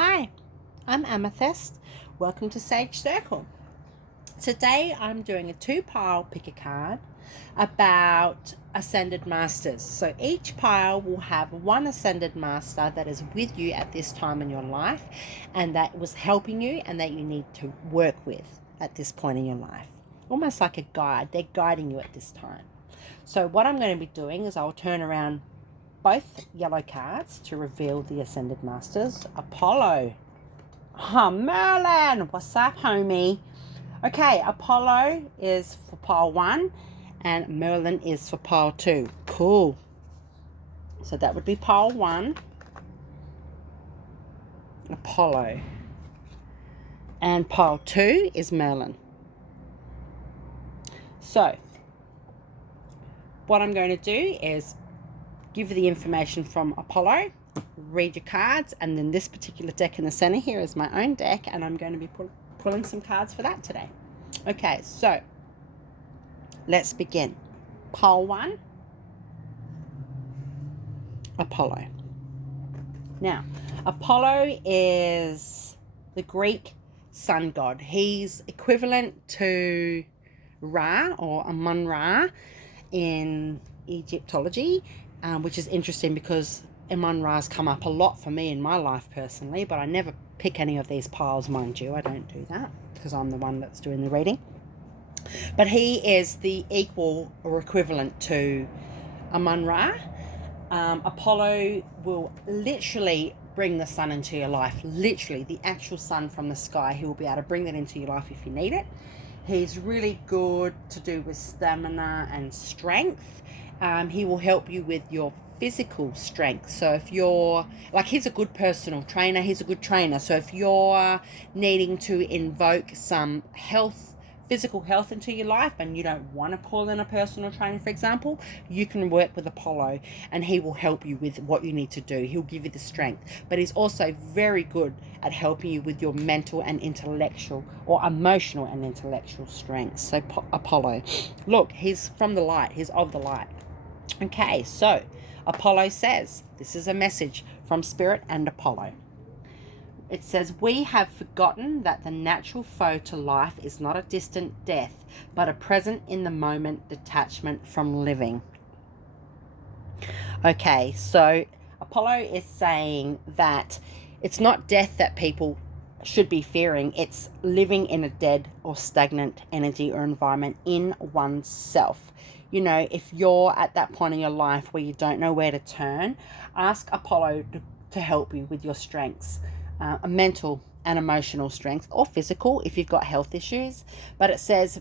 Hi, I'm Amythyst. Welcome to Sage Circle. Today I'm doing a 2-pile pick a card about Ascended Masters. So each pile will have one Ascended Master that is with you at this time in your life and that was helping you and that you need to work with at this point in your life. Almost like a guide. They're guiding you at this time. So what I'm going to be doing is I'll turn around both yellow cards to reveal the Ascended Masters. Apollo. Oh, Merlin. What's up, homie? Okay, Apollo is for pile 1 and Merlin is for pile 2. Cool. So that would be pile 1. Apollo. And pile 2 is Merlin. So what I'm going to do is give you the information from Apollo, read your cards, and then this particular deck in the center here is my own deck, and I'm going to be pulling some cards for that today. Okay, so let's begin. Pile 1, Apollo. Now, Apollo is the Greek sun god. He's equivalent to Ra or Amun-Ra in Egyptology, which is interesting because Amun-Ra's come up a lot for me in my life personally, but I never pick any of these piles, mind you. I don't do that because I'm the one that's doing the reading. But he is the equal or equivalent to Amun-Ra. Apollo will literally bring the sun into your life, literally the actual sun from the sky. He will be able to bring that into your life if you need it. He's really good to do with stamina and strength. He will help you with your physical strength. So if you're like, he's a good personal trainer, he's a good trainer. So if you're needing to invoke some physical health into your life and you don't want to call in a personal trainer, for example, you can work with Apollo and he will help you with what you need to do. He'll give you the strength, but he's also very good at helping you with your mental and intellectual or emotional and intellectual strengths. So Apollo, look, he's from the light, he's of the light. Okay, so Apollo says, this is a message from Spirit and Apollo. It says, we have forgotten that the natural foe to life is not a distant death, but a present in the moment detachment from living. Okay, so Apollo is saying that it's not death that people should be fearing. It's living in a dead or stagnant energy or environment in oneself. You know, if you're at that point in your life where you don't know where to turn, ask Apollo to help you with your strengths. A mental and emotional strength, or physical if you've got health issues. But it says,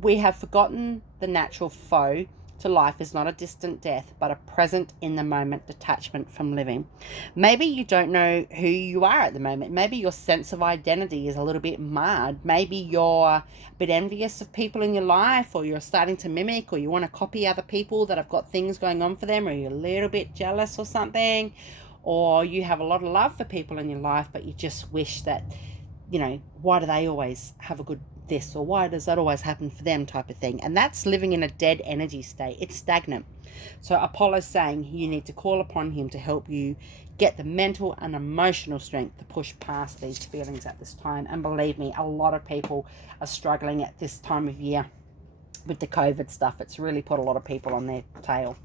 we have forgotten the natural foe to life is not a distant death, but a present in the moment detachment from living. Maybe you don't know who you are at the moment. Maybe your sense of identity is a little bit marred. Maybe you're a bit envious of people in your life, or you're starting to mimic, or you want to copy other people that have got things going on for them, or you're a little bit jealous or something. Or you have a lot of love for people in your life, but you just wish that, you know, why do they always have a good this, or why does that always happen for them, type of thing. And that's living in a dead energy state. It's stagnant. So Apollo's saying you need to call upon him to help you get the mental and emotional strength to push past these feelings at this time. And believe me, a lot of people are struggling at this time of year with the COVID stuff. It's really put a lot of people on their tail.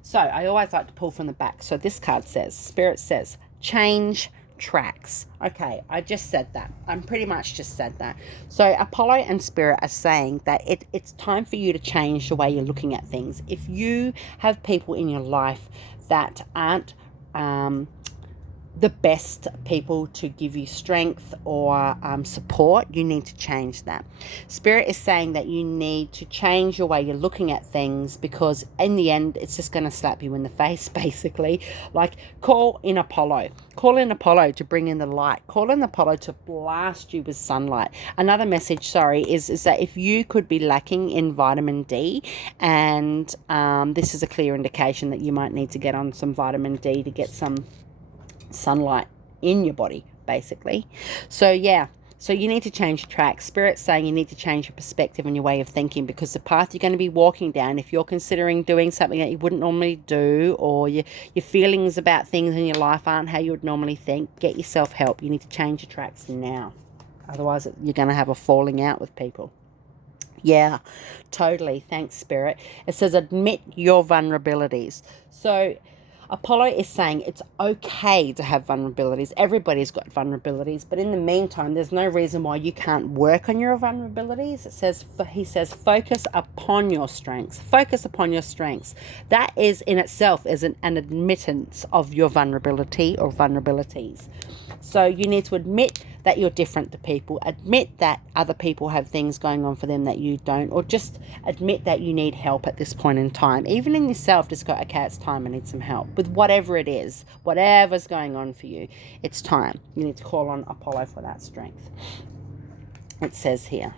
So I always like to pull from the back. So this card says, Spirit says, change tracks. Okay, I just said that. I'm pretty much just said that. So Apollo and Spirit are saying that it's time for you to change the way you're looking at things. If you have people in your life that aren't the best people to give you strength or support, you need to change that. Spirit is saying that you need to change your way you're looking at things, because in the end it's just going to slap you in the face, basically. Like, call in Apollo to bring in the light, call in Apollo to blast you with sunlight. Another message, is that if you could be lacking in vitamin D, and this is a clear indication that you might need to get on some vitamin D to get some sunlight in your body, basically. So yeah, So you need to change your track. Spirit's saying you need to change your perspective and your way of thinking, because the path you're going to be walking down, if you're considering doing something that you wouldn't normally do, or your feelings about things in your life aren't how you would normally think, get yourself help. You need to change your tracks now. Otherwise, you're going to have a falling out with people. Yeah, totally. Thanks, Spirit. It says admit your vulnerabilities. So Apollo is saying it's okay to have vulnerabilities. Everybody's got vulnerabilities, but in the meantime, there's no reason why you can't work on your vulnerabilities. He says, focus upon your strengths. Focus upon your strengths. That is in itself is an admittance of your vulnerability or vulnerabilities. So you need to admit that you're different to people. Admit that other people have things going on for them that you don't, or just admit that you need help at this point in time. Even in yourself, just go, okay, it's time, I need some help with whatever it is, whatever's going on for you. It's time. You need to call on Apollo for that strength. It says here,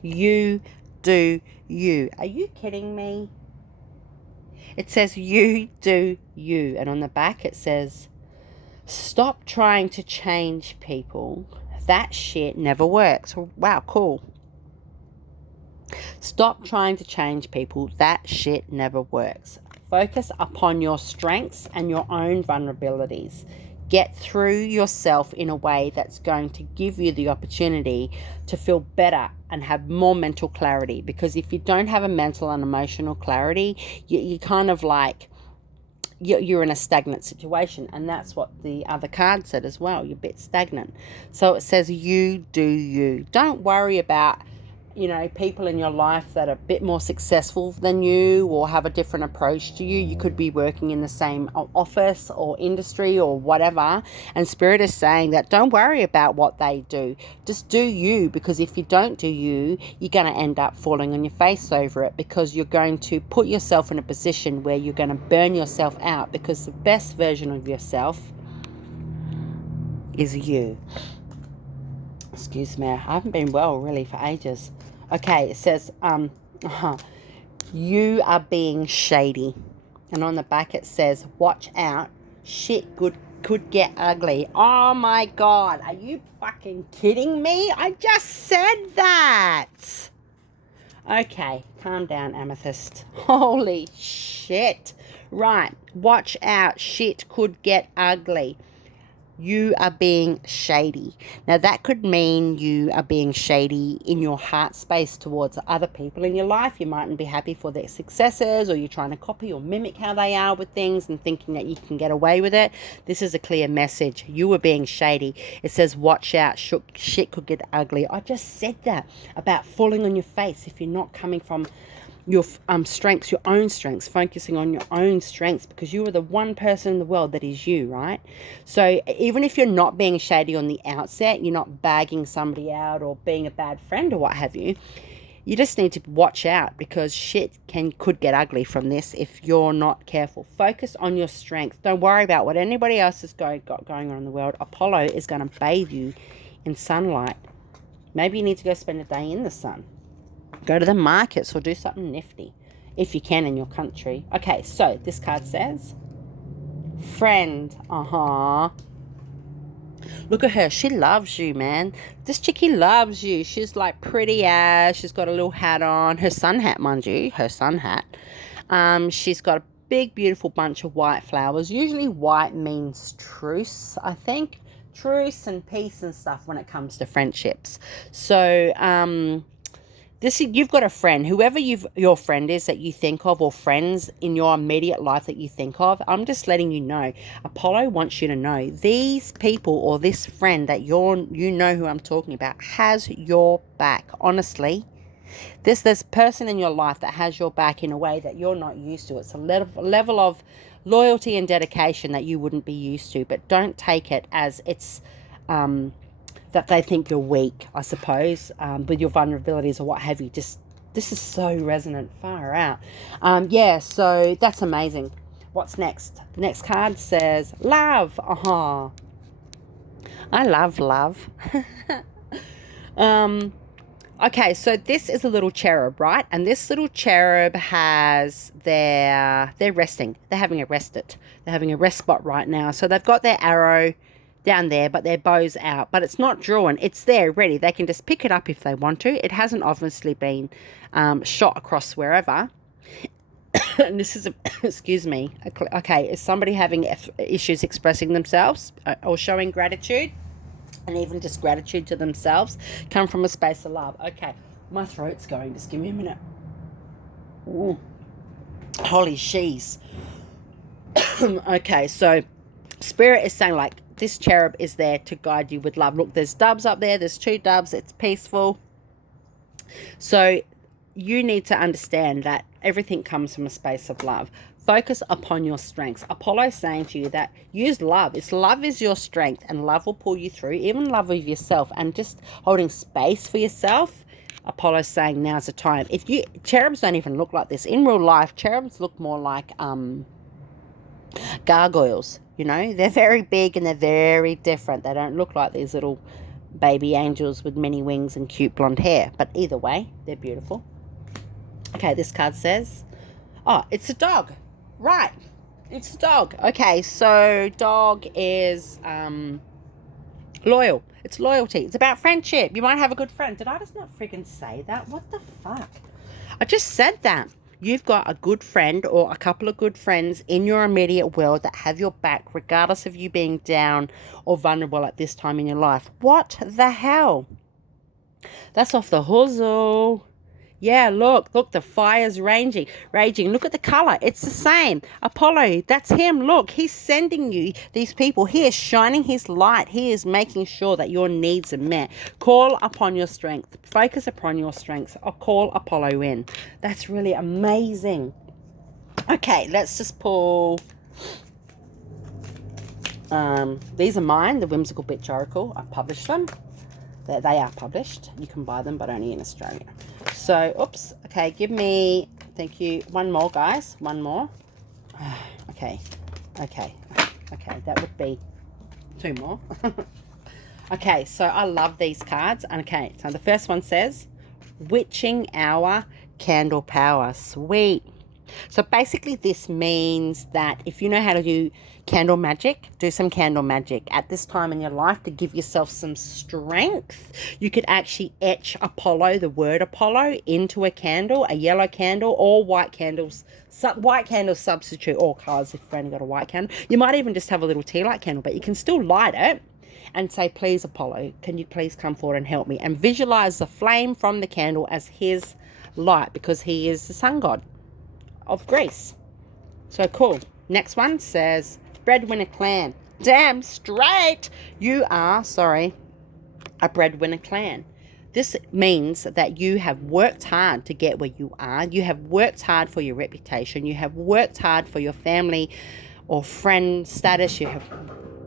you do you. Are you kidding me? It says you do you. And on the back it says, stop trying to change people. That shit never works. Wow, cool. Stop trying to change people. That shit never works. Focus upon your strengths and your own vulnerabilities. Get through yourself in a way that's going to give you the opportunity to feel better and have more mental clarity. Because if you don't have a mental and emotional clarity, you kind of like, you're in a stagnant situation. And that's what the other card said as well. You're a bit stagnant. So it says you do you. Don't worry about, people in your life that are a bit more successful than you or have a different approach to you. You could be working in the same office or industry or whatever. And Spirit is saying that don't worry about what they do. Just do you, because if you don't do you, you're going to end up falling on your face over it, because you're going to put yourself in a position where you're going to burn yourself out, because the best version of yourself is you. Excuse me, I haven't been well really for ages. Okay, it says, you are being shady. And on the back it says, watch out, shit could get ugly. Oh my God, are you fucking kidding me? I just said that. Okay, calm down, Amythyst. Holy shit. Right, watch out, shit could get ugly. You are being shady. Now, that could mean you are being shady in your heart space towards other people in your life. You mightn't be happy for their successes, or you're trying to copy or mimic how they are with things and thinking that you can get away with it. This is a clear message. You are being shady. It says, watch out, shit could get ugly. I just said that about falling on your face if you're not coming from your strengths, your own strengths, focusing on your own strengths, because you are the one person in the world that is you, right? So even if you're not being shady on the outset, you're not bagging somebody out or being a bad friend or what have you, you just need to watch out, because shit could get ugly from this if you're not careful. Focus on your strength. Don't worry about what anybody else has got going on in the world. Apollo is going to bathe you in sunlight. Maybe you need to go spend a day in the sun. Go to the markets or do something nifty if you can in your country. Okay, so this card says, friend. Look at her. She loves you, man. This chickie loves you. She's like pretty as. She's got a little hat on. Her sun hat, mind you. Her sun hat. She's got a big, beautiful bunch of white flowers. Usually white means truce, I think. Truce and peace and stuff when it comes to friendships. So, you've got a friend, whoever your friend is that you think of, or friends in your immediate life that you think of. I'm just letting you know, Apollo wants you to know these people, or this friend that you know who I'm talking about, has your back. Honestly, there's person in your life that has your back in a way that you're not used to. It's a level of loyalty and dedication that you wouldn't be used to. But don't take it as it's that they think you're weak, I suppose, with your vulnerabilities or what have you. This is so resonant, far out. So that's amazing. What's next? The next card says, love. I love love. Okay, so this is a little cherub, right? And this little cherub has they're resting. They're having a rest spot right now. So they've got their arrow down there, but their bow's out. But it's not drawn. It's there, ready. They can just pick it up if they want to. It hasn't obviously been shot across wherever. And this is, excuse me, okay, is somebody having issues expressing themselves or showing gratitude? And even just gratitude to themselves come from a space of love. Okay, my throat's going. Just give me a minute. Ooh. Holy shees. Okay, so Spirit is saying, like, this cherub is there to guide you with love. Look, there's doves up there. There's 2 doves. It's peaceful. So you need to understand that everything comes from a space of love. Focus upon your strengths. Apollo is saying to you that use love. Love is your strength, and love will pull you through. Even love of yourself and just holding space for yourself. Apollo's saying now's the time. Cherubs don't even look like this. In real life, cherubs look more like gargoyles. You know, they're very big and they're very different. They don't look like these little baby angels with many wings and cute blonde hair. But either way, they're beautiful. Okay, this card says, oh, it's a dog. Right, it's a dog. Okay, so dog is loyal. It's loyalty. It's about friendship. You might have a good friend. Did I just not freaking say that? What the fuck? I just said that. You've got a good friend or a couple of good friends in your immediate world that have your back, regardless of you being down or vulnerable at this time in your life. What the hell? That's off the hustle. Yeah, look, the fire's raging. Look at the color. It's the same. Apollo, that's him. Look, he's sending you these people. He is shining his light. He is making sure that your needs are met. Call upon your strength. Focus upon your strengths. Or call Apollo in. That's really amazing. Okay, let's just pull. These are mine, the Whimsical Bitch Oracle. I published them. They are published. You can buy them, but only in Australia. So, oops. Okay, give me, thank you. One more, guys. One more. Okay. That would be 2 more. Okay, so I love these cards. Okay, so the first one says, Witching Hour, Candle Power. Sweet. So basically this means that if you know how to do candle magic, do some candle magic at this time in your life to give yourself some strength. You could actually etch Apollo, the word Apollo, into a candle, a yellow candle, or white candles. White candles substitute all colors if you've only got a white candle. You might even just have a little tea light candle, but you can still light it and say, please Apollo, can you please come forward and help me? And visualize the flame from the candle as his light, because he is the sun god of Greece. So cool. Next one says breadwinner clan. Damn straight you are, a breadwinner clan. This means that you have worked hard to get where you are. You have worked hard for your reputation. You have worked hard for your family or friend status. You have,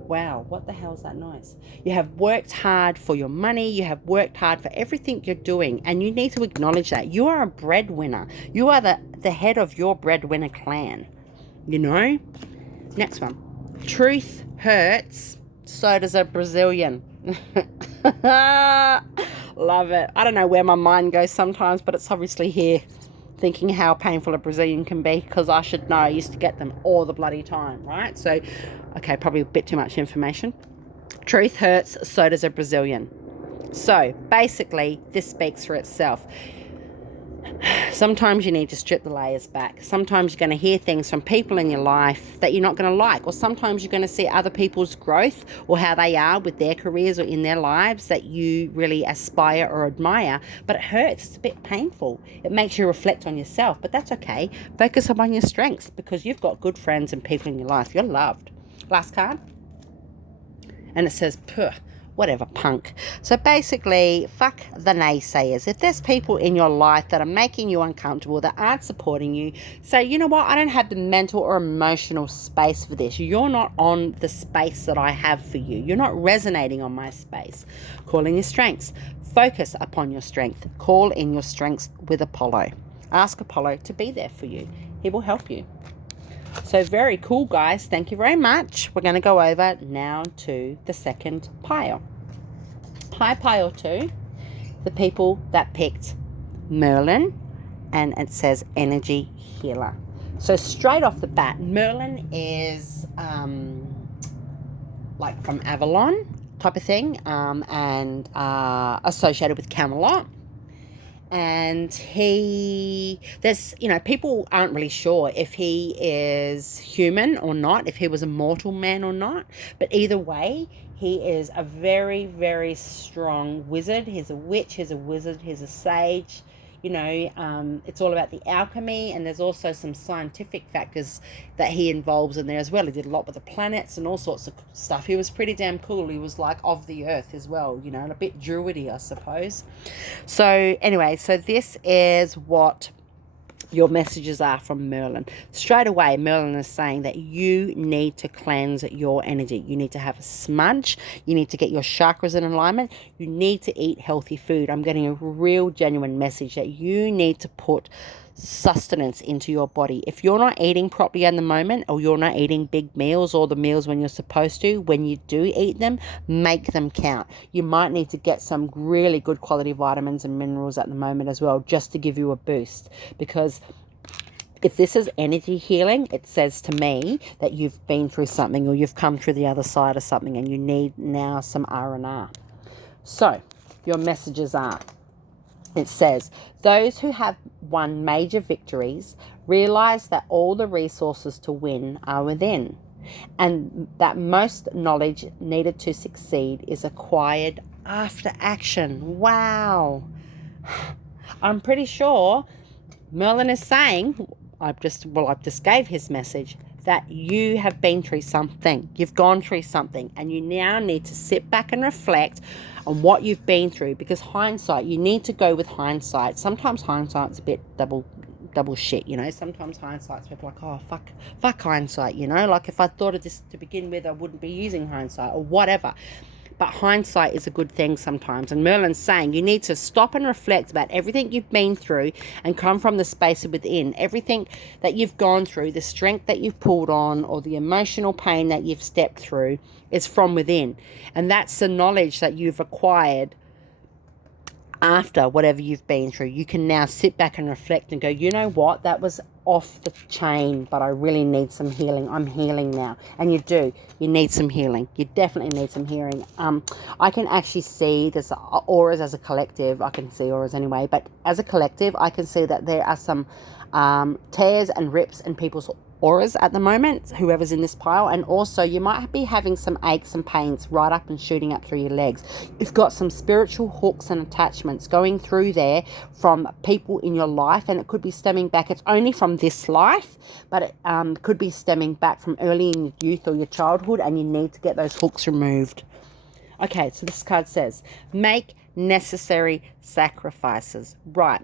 wow, what the hell is that noise? You have worked hard for your money. You have worked hard for everything you're doing. And you need to acknowledge that. You are a breadwinner. You are the head of your breadwinner clan. You know? Next one. Truth hurts. So does a Brazilian. Love it. I don't know where my mind goes sometimes, but it's obviously here. Thinking how painful a Brazilian can be, because I should know. I used to get them all the bloody time, right? So, okay, probably a bit too much information. Truth hurts, so does a Brazilian. So, basically, this speaks for itself. Sometimes you need to strip the layers back. Sometimes you're going to hear things from people in your life that you're not going to like. Or sometimes you're going to see other people's growth or how they are with their careers or in their lives that you really aspire or admire. But it hurts. It's a bit painful. It makes you reflect on yourself. But that's okay. Focus upon your strengths, because you've got good friends and people in your life. You're loved. Last card. And it says, puh. Whatever, punk. So basically, fuck the naysayers. If there's people in your life that are making you uncomfortable, that aren't supporting you, say, you know what, I don't have the mental or emotional space for this. You're not on the space that I have for you. You're not resonating on my space. Call in your strengths. Focus upon your strength. Call in your strengths with Apollo. Ask Apollo to be there for you. He will help you. So very cool, guys. Thank you very much. We're going to go over now to the second pile. Pile 2, the people that picked Merlin, and it says energy healer. So straight off the bat, Merlin is like from Avalon type of thing, and associated with Camelot. And people aren't really sure if he is human or not, if he was a mortal man or not. But either way, he is a very, very strong wizard. He's a witch, he's a wizard, he's a sage. It's all about the alchemy, and there's also some scientific factors that he involves in there as well. He did a lot with the planets and all sorts of stuff. He was pretty damn cool. He was like of the earth as well, and a bit druidy, I suppose. So anyway, so this is what your messages are from Merlin. Straight away, Merlin is saying that you need to cleanse your energy. You need to have a smudge. You need to get your chakras in alignment. You need to eat healthy food. I'm getting a real genuine message that you need to put sustenance into your body. If you're not eating properly at the moment, or you're not eating big meals or the meals when you're supposed to, when you do eat them, make them count. You might need to get some really good quality vitamins and minerals at the moment as well, just to give you a boost. Because if this is energy healing, it says to me that you've been through something, or you've come through the other side of something, and you need now some R&R. So your messages are, it says, those who have won major victories realize that all the resources to win are within, and that most knowledge needed to succeed is acquired after action. Wow. I'm pretty sure Merlin is saying, I've just gave his message, that you have been through something. You've gone through something, and you now need to sit back and reflect on what you've been through, because hindsight, you need to go with hindsight. Sometimes hindsight's a bit double shit, Sometimes hindsight's people like, oh, fuck hindsight, Like if I thought of this to begin with, I wouldn't be using hindsight or whatever. But hindsight is a good thing sometimes. And Merlin's saying you need to stop and reflect about everything you've been through and come from the space within. Everything that you've gone through, the strength that you've pulled on, or the emotional pain that you've stepped through, is from within. And that's the knowledge that you've acquired after whatever you've been through. You can now sit back and reflect and go, you know what, that was off the chain, but I really need some healing. I'm healing now. And you do. You need some healing. You definitely need some healing. I can actually see this auras as a collective. I can see auras anyway, but as a collective, I can see that there are some tears and rips in people's auras at the moment, whoever's in this pile. And also you might be having some aches and pains right up and shooting up through your legs. You've got some spiritual hooks and attachments going through there from people in your life, and it could be stemming back, it's only from this life, but it could be stemming back from early in your youth or your childhood, and you need to get those hooks removed. Okay, so this card says make necessary sacrifices. Right.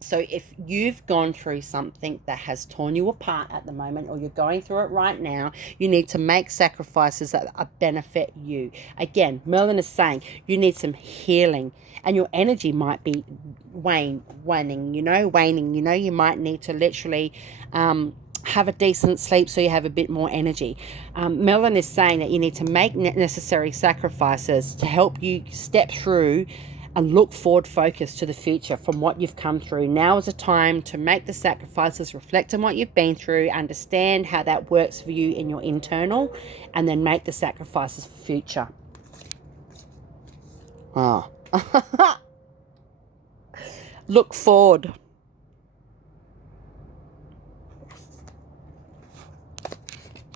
So if you've gone through something that has torn you apart at the moment, or you're going through it right now, you need to make sacrifices that benefit you. Again, Merlin is saying you need some healing, and your energy might be waning. You might need to literally have a decent sleep so you have a bit more energy. Merlin is saying that you need to make necessary sacrifices to help you step through and look forward focused to the future from what you've come through. Now is a time to make the sacrifices, reflect on what you've been through, understand how that works for you in your internal, and then make the sacrifices for future. Look forward.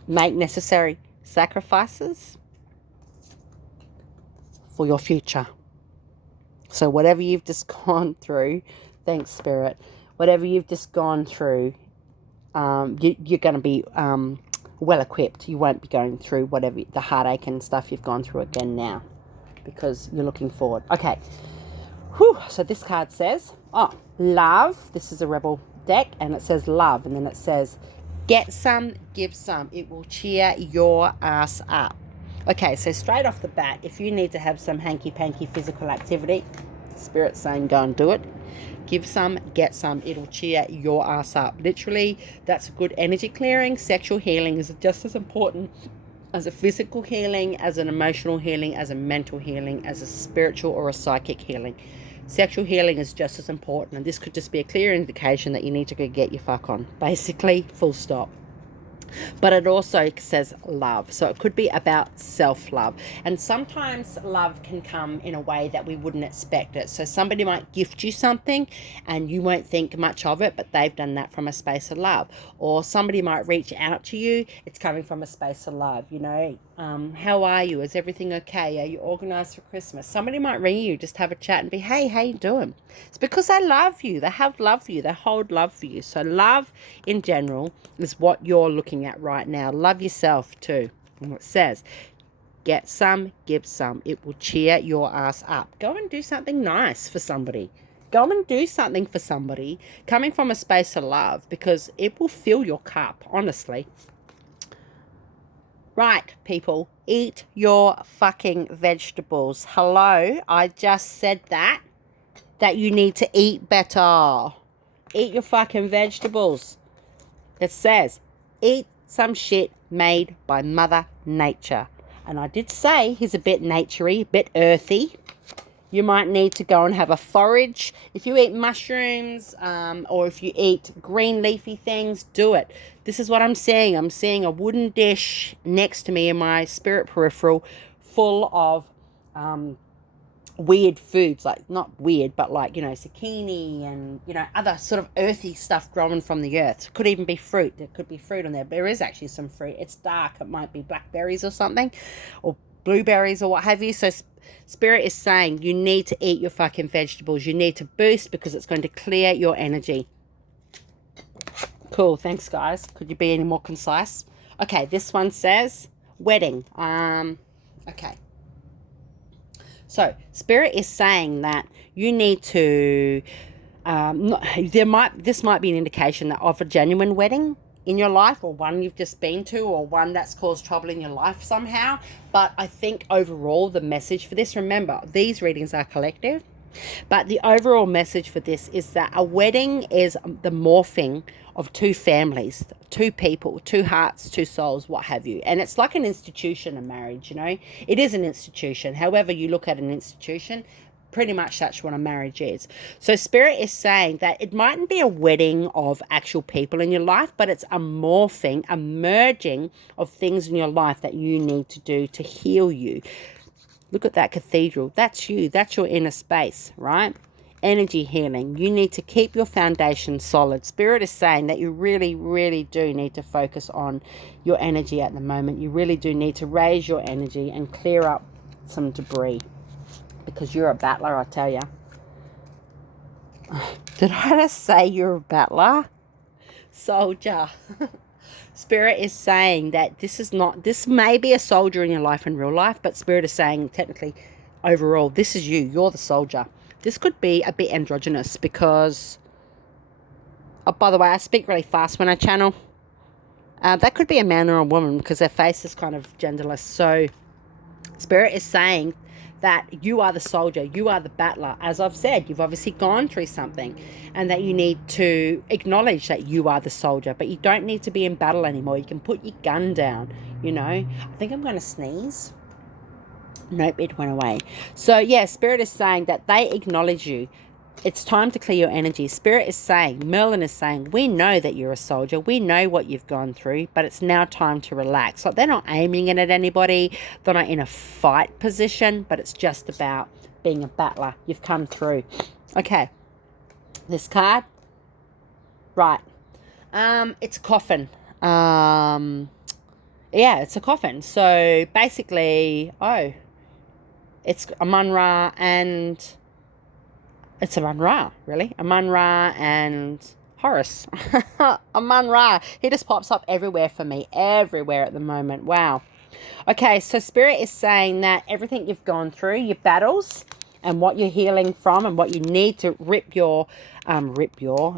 Make necessary sacrifices for your future. So whatever you've just gone through, thanks Spirit, whatever you've just gone through, you're going to be well equipped. You won't be going through whatever the heartache and stuff you've gone through again now, because you're looking forward. Okay. Whew. So this card says, love. This is a rebel deck, and it says love, and then it says, get some, give some. It will cheer your ass up. Okay, so straight off the bat, if you need to have some hanky-panky physical activity, Spirit's saying go and do it. Give some, get some. It'll cheer your ass up. Literally, that's good energy clearing. Sexual healing is just as important as a physical healing, as an emotional healing, as a mental healing, as a spiritual or a psychic healing. Sexual healing is just as important, and this could just be a clear indication that you need to go get your fuck on. Basically, full stop. But it also says love. So it could be about self-love. And sometimes love can come in a way that we wouldn't expect it. So somebody might gift you something and you won't think much of it, but they've done that from a space of love. Or somebody might reach out to you. It's coming from a space of love, you know. How are you? Is everything okay? Are you organized for Christmas? Somebody might ring you, just have a chat and be, hey, how you doing? It's because they love you. They have love for you. They hold love for you. So love in general is what you're looking at right now. Love yourself too. And it says, get some, give some. It will cheer your ass up. Go and do something nice for somebody. Go and do something for somebody coming from a space of love, because it will fill your cup, honestly. Right, people, eat your fucking vegetables. Hello, I just said that you need to eat better. Eat your fucking vegetables. It says, eat some shit made by Mother Nature. And I did say he's a bit naturey, a bit earthy. You might need to go and have a forage. If you eat mushrooms, or if you eat green leafy things, do it. This is what I'm seeing. I'm seeing a wooden dish next to me in my spirit peripheral full of weird foods, like not weird, but like, you know, zucchini and, you know, other sort of earthy stuff growing from the earth. It could even be fruit. There could be fruit on there. There is actually some fruit. It's dark. It might be blackberries or something, or blueberries or what have you. So Spirit is saying you need to eat your fucking vegetables. You need to boost, because it's going to clear your energy. Cool. Thanks, guys. Could you be any more concise? Okay, this one says wedding. Okay. So Spirit is saying that you need to, this might be an indication of a genuine wedding in your life, or one you've just been to, or one that's caused trouble in your life somehow. But I think overall the message for this, remember, these readings are collective, but the overall message for this is that a wedding is the morphing of two families, two people, two hearts, two souls, what have you. And it's like an institution of marriage, you know. It is an institution. However you look at an institution, pretty much that's what a marriage is. So Spirit is saying that it mightn't be a wedding of actual people in your life, but it's a morphing, a merging of things in your life that you need to do to heal you. Look at that cathedral. That's you. That's your inner space, right? Energy healing. You need to keep your foundation solid. Spirit is saying that you really, really do need to focus on your energy at the moment. You really do need to raise your energy and clear up some debris, because you're a battler, I tell you. Did I just say you're a battler? Soldier. Spirit is saying that this may be a soldier in your life in real life, but Spirit is saying technically overall, this is you. You're the soldier. This could be a bit androgynous because, oh, by the way, I speak really fast when I channel. That could be a man or a woman because their face is kind of genderless. So Spirit is saying that you are the soldier, you are the battler. As I've said, you've obviously gone through something, and that you need to acknowledge that you are the soldier, but you don't need to be in battle anymore. You can put your gun down, you know. I think I'm going to sneeze. Nope, it went away. So yeah, Spirit is saying that they acknowledge you. It's time to clear your energy. Spirit is saying, Merlin is saying, we know that you're a soldier. We know what you've gone through, but it's now time to relax. Like, they're not aiming it at anybody. They're not in a fight position, but it's just about being a battler. You've come through. Okay. This card. Right. It's a coffin. Yeah, it's a coffin. So basically, it's Amun-Ra and... It's Amun-Ra, really. Amun-Ra and Horus. Amun-Ra. He just pops up everywhere for me. Everywhere at the moment. Wow. Okay, so Spirit is saying that everything you've gone through, your battles, and what you're healing from, and what you need to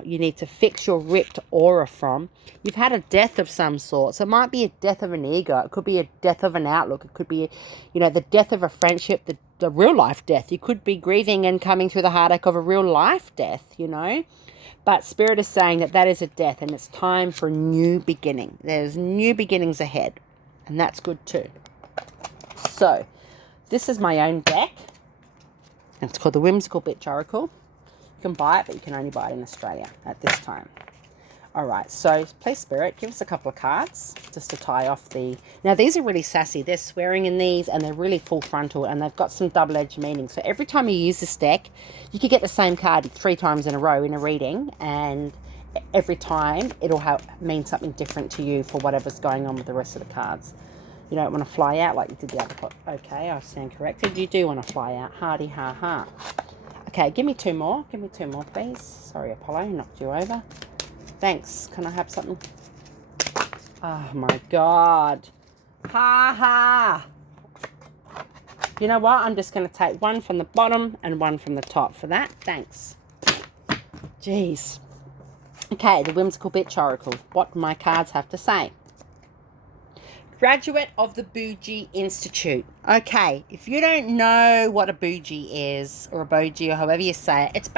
you need to fix your ripped aura from. You've had a death of some sort. So it might be a death of an ego. It could be a death of an outlook. It could be, you know, the death of a friendship, the real life death. You could be grieving and coming through the heartache of a real life death, you know. But Spirit is saying that is a death, and it's time for a new beginning. There's new beginnings ahead, and that's good too. So this is my own deck. It's called the Whimsical Bitch Oracle. You can buy it, but you can only buy it in Australia at this time. All right, so please, Spirit, give us a couple of cards just to tie off the... Now, these are really sassy. They're swearing in these, and they're really full frontal, and they've got some double-edged meaning. So every time you use this deck, you could get the same card 3 times in a row in a reading, and every time it'll mean something different to you for whatever's going on with the rest of the cards. You don't want to fly out like you did the other pot. Okay, I stand corrected. You do want to fly out. Hardy, ha, ha. Okay, give me 2 more. Give me 2 more, please. Sorry, Apollo, knocked you over. Thanks. Can I have something? Oh, my God. Ha, ha. You know what? I'm just going to take 1 from the bottom and 1 from the top for that. Thanks. Jeez. Okay, the Whimsical Bitch Oracle. What do my cards have to say? Graduate of the Bougie Institute. Okay, if you don't know what a bougie is, or a bogie, or however you say it, it's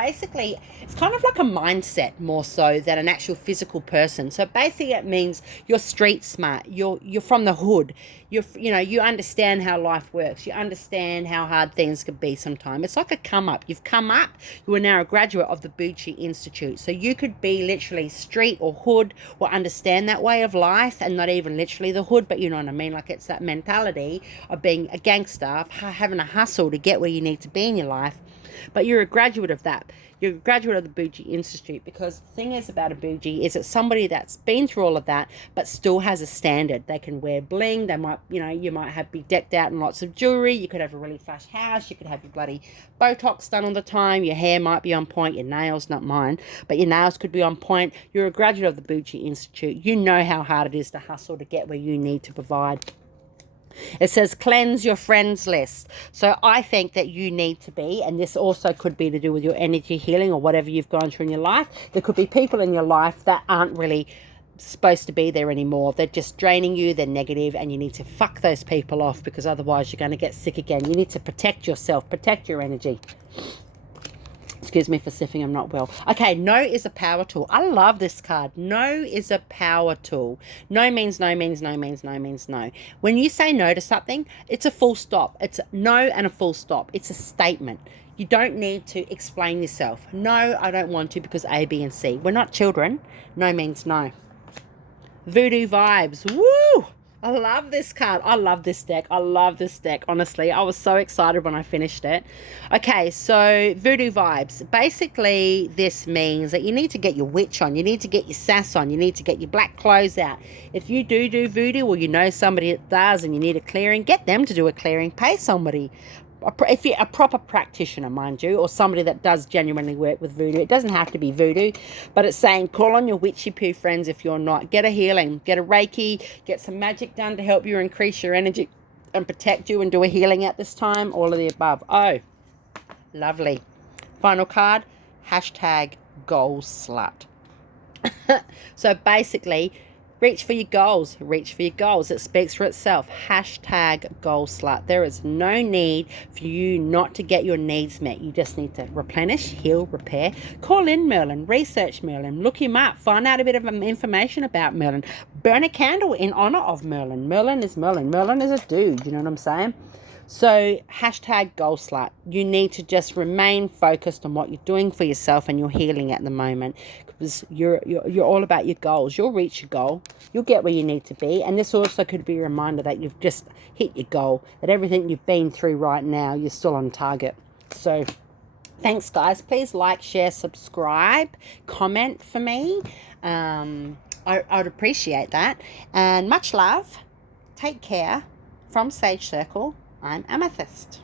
kind of like a mindset more so than an actual physical person. So basically it means you're street smart, you're from the hood, you understand how life works, you understand how hard things can be sometimes. It's like a come up. You've come up, you are now a graduate of the Bougie Institute. So you could be literally street or hood, or understand that way of life, and not even literally the hood, but you know what I mean? Like, it's that mentality of being a gangster, having a hustle to get where you need to be in your life. But you're a graduate of that. You're a graduate of the Bougie Institute, because the thing is about a bougie is it's somebody that's been through all of that but still has a standard. They can wear bling. They might, you might be decked out in lots of jewelry. You could have a really flash house. You could have your bloody Botox done all the time. Your hair might be on point. Your nails, not mine, but your nails could be on point. You're a graduate of the Bougie Institute. You know how hard it is to hustle to get where you need to provide. It says cleanse your friends list. So I think that you need to be, and this also could be to do with your energy healing or whatever you've gone through in your life. There could be people in your life that aren't really supposed to be there anymore. They're just draining you. They're negative, and you need to fuck those people off, because otherwise you're going to get sick again. You need to protect yourself, protect your energy. Excuse me for sniffing, I'm not well. Okay, no is a power tool. I love this card. No is a power tool. No means no means no means no means no. When you say no to something, it's a full stop. It's a no and a full stop. It's a statement. You don't need to explain yourself. No, I don't want to because A, B, and C. We're not children. No means no. Voodoo vibes. Woo! I love this card. I love this deck. I love this deck. Honestly, I was so excited when I finished it. Okay, so voodoo vibes. Basically, this means that you need to get your witch on. You need to get your sass on. You need to get your black clothes out. If you do voodoo, or you know somebody that does and you need a clearing, get them to do a clearing. Pay somebody. If you're a proper practitioner, mind you, or somebody that does genuinely work with voodoo. It doesn't have to be voodoo, but it's saying call on your witchy poo friends if you're not. Get a healing, get a Reiki, get some magic done to help you increase your energy and protect you, and do a healing at this time. All of the above. Oh, lovely. Final card, hashtag goal slut. So basically, reach for your goals. Reach for your goals. It speaks for itself. Hashtag goal slut. There is no need for you not to get your needs met. You just need to replenish, heal, repair. Call in Merlin. Research Merlin. Look him up. Find out a bit of information about Merlin. Burn a candle in honor of Merlin. Merlin is Merlin. Merlin is a dude. You know what I'm saying? So hashtag goal slut. You need to just remain focused on what you're doing for yourself and your healing at the moment, because you're all about your goals. You'll reach your goal. You'll get where you need to be. And this also could be a reminder that you've just hit your goal, that everything you've been through right now, you're still on target. So thanks, guys. Please like, share, subscribe, comment for me. I'd appreciate that. And much love. Take care. From Sage Circle, I'm Amythyst.